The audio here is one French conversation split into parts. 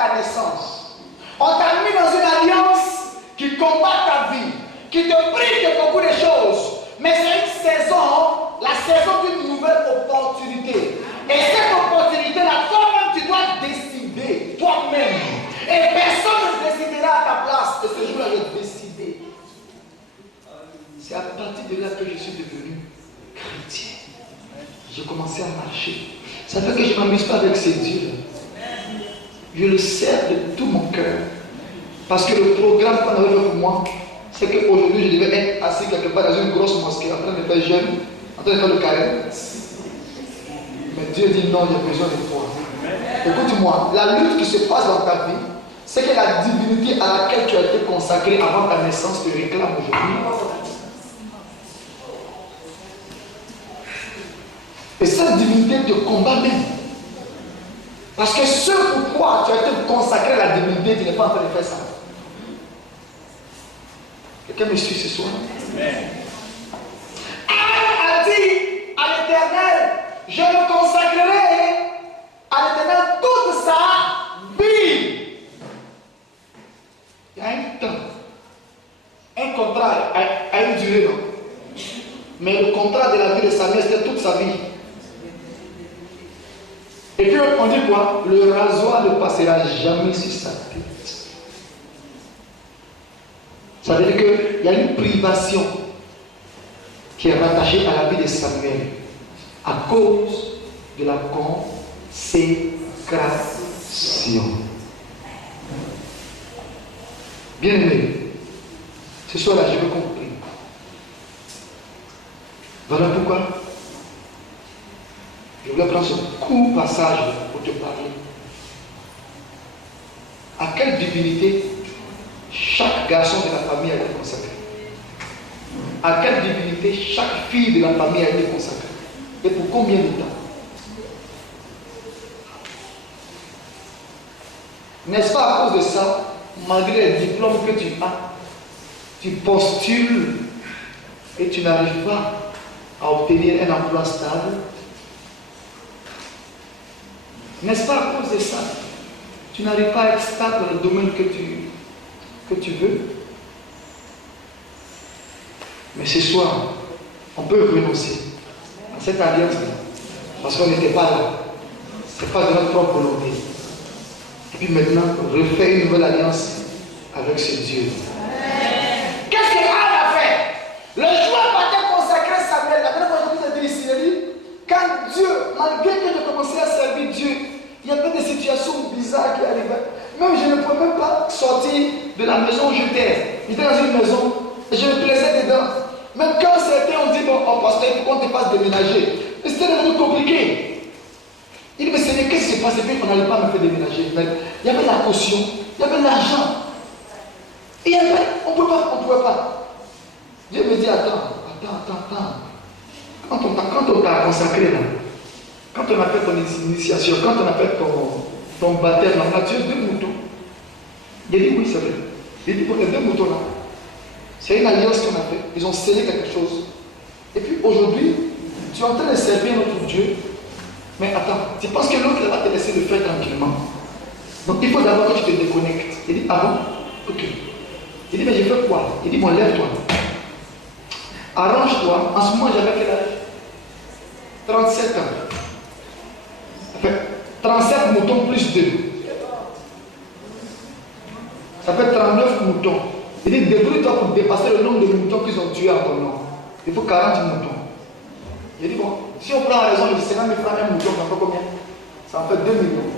ta naissance. On t'a mis dans une alliance qui combat ta vie, qui te prive de beaucoup de choses. Mais c'est une saison, la saison d'une nouvelle opportunité. Et cette opportunité-là, toi-même, tu dois décider, toi-même. Et personne ne décidera à ta place. Et ce jour-là, je vais décider. C'est à partir de là que je suis devenu chrétien. J'ai commencé à marcher. Ça fait que je ne m'amuse pas avec ces dieux. Je le sers de tout mon cœur. Parce que le programme qu'on avait fait pour moi, c'est qu'aujourd'hui, je devais être assis quelque part dans une grosse mosquée, en train de faire jeûne, en train de faire le carême. Mais Dieu dit non, j'ai besoin de toi. Écoute-moi, la lutte qui se passe dans ta vie, c'est que la divinité à laquelle tu as été consacré avant ta naissance te réclame aujourd'hui. Et cette divinité te combat même. Parce que ce pourquoi tu as été consacré à la divinité, tu n'es pas en train de faire ça. Quelqu'un me suit ce soir? Adam a dit à l'Éternel, je me consacrerai à l'Éternel toute sa vie. Il y a un temps. Un contrat a une durée, non? Mais le contrat de la vie de Samuel, c'était toute sa vie. Et puis on dit quoi? Le rasoir ne passera jamais sur sa tête. Ça veut dire qu'il y a une privation qui est rattachée à la vie de Samuel à cause de la consécration. Bien aimé, ce soir-là, je veux compris. Voilà pourquoi je voulais prendre ce court passage pour te parler. À quelle divinité chaque garçon de la famille a été consacré? À quelle divinité chaque fille de la famille a été consacrée? Et pour combien de temps? N'est-ce pas à cause de ça, malgré les diplômes que tu as, tu postules et tu n'arrives pas à obtenir un emploi stable? N'est-ce pas à cause de ça, tu n'arrives pas à être stable dans le domaine que tu veux? Mais ce soir, on peut renoncer à cette alliance-là, parce qu'on n'était pas là. Ce n'est pas de notre propre volonté. Et puis maintenant, refaire une nouvelle alliance avec ce Dieu. Qu'est-ce que Anne a fait? Le jour où elle a consacré Samuel, la dernière fois que je vous ai dit ici, il a dit, quand Dieu, malgré que j'ai commencé à servir Dieu, il y avait des situations bizarres qui arrivaient. Même je ne pouvais même pas sortir de la maison où j'étais. J'étais dans une maison et je me plaisais dedans. Même quand certains ont dit, bon, oh pasteur, il faut qu'on te fasse déménager. Mais c'était devenu compliqué. Il dit, mais Seigneur, qu'est-ce qui s'est passé? Puis on n'allait pas me faire déménager. Mais il y avait la caution, il y avait l'argent. Et il y avait, on ne pouvait pas. Dieu me dit, attends. Quand on t'a consacré là, quand on a fait ton initiation, quand on a fait ton baptême, on a tué 2 moutons. Il a dit oui, c'est vrai. Il a dit, bon, les 2 moutons là, c'est une alliance qu'on a fait. Ils ont scellé quelque chose. Et puis aujourd'hui, tu es en train de servir notre Dieu. Mais attends, tu penses que l'autre va te laisser le faire tranquillement? Donc il faut d'abord que tu te déconnectes. Il dit, ah bon? Ok. Il dit, mais j'ai fait quoi? Il dit, bon, lève-toi. Arrange-toi. En ce moment, j'avais quel âge? 37 ans. Ça fait 37 moutons plus 2. Ça fait 39 moutons. Il dit, débrouille-toi pour dépasser le nombre de moutons qu'ils ont tués en ton nom. Il faut 40 moutons. Il dit, bon, si on prend la raison de 50 000 francs, un mouton, ça fait combien? Ça en fait 2 millions.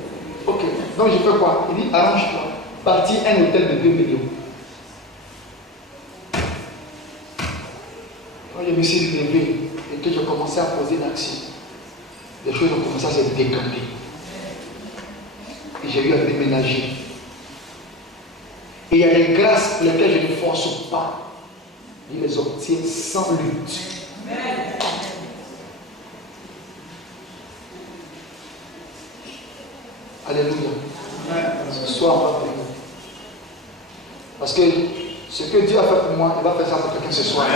Ok, donc je fais quoi? Il dit, arrange-toi. Parti un hôtel de 2 millions. Quand je me suis levé et que j'ai commencé à poser l'action, les choses ont commencé à se décanter. Et j'ai eu à déménager. Et il y a des grâces pour lesquelles je ne force pas. Je les obtiens sans lutte. Alléluia. Ce soir, on va prier. Parce que ce que Dieu a fait pour moi, il va faire ça pour quelqu'un ce soir.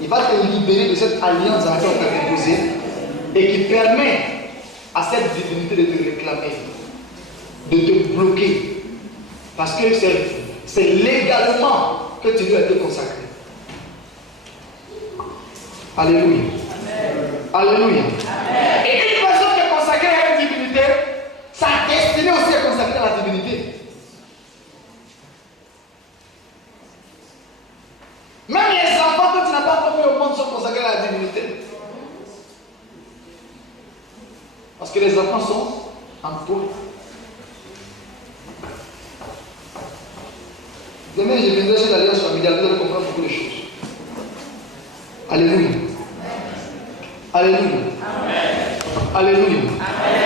Il va te libérer de cette alliance dans laquelle on t'a déposé et qui permet à cette divinité de te réclamer. de te bloquer. Parce que c'est légalement que tu dois être consacré. Alléluia. Amen. Alléluia. Amen. Et une personne qui est consacrée à une divinité, sa destinée aussi est consacrée à la divinité. Même les enfants que tu n'as pas encore mis au monde sont consacrés à la divinité. Parce que les enfants sont en toi. Demain, je viendrai sur l'alliance familiale, vous allez comprendre beaucoup de choses. Alléluia. Alléluia. Amen. Alléluia. Amen.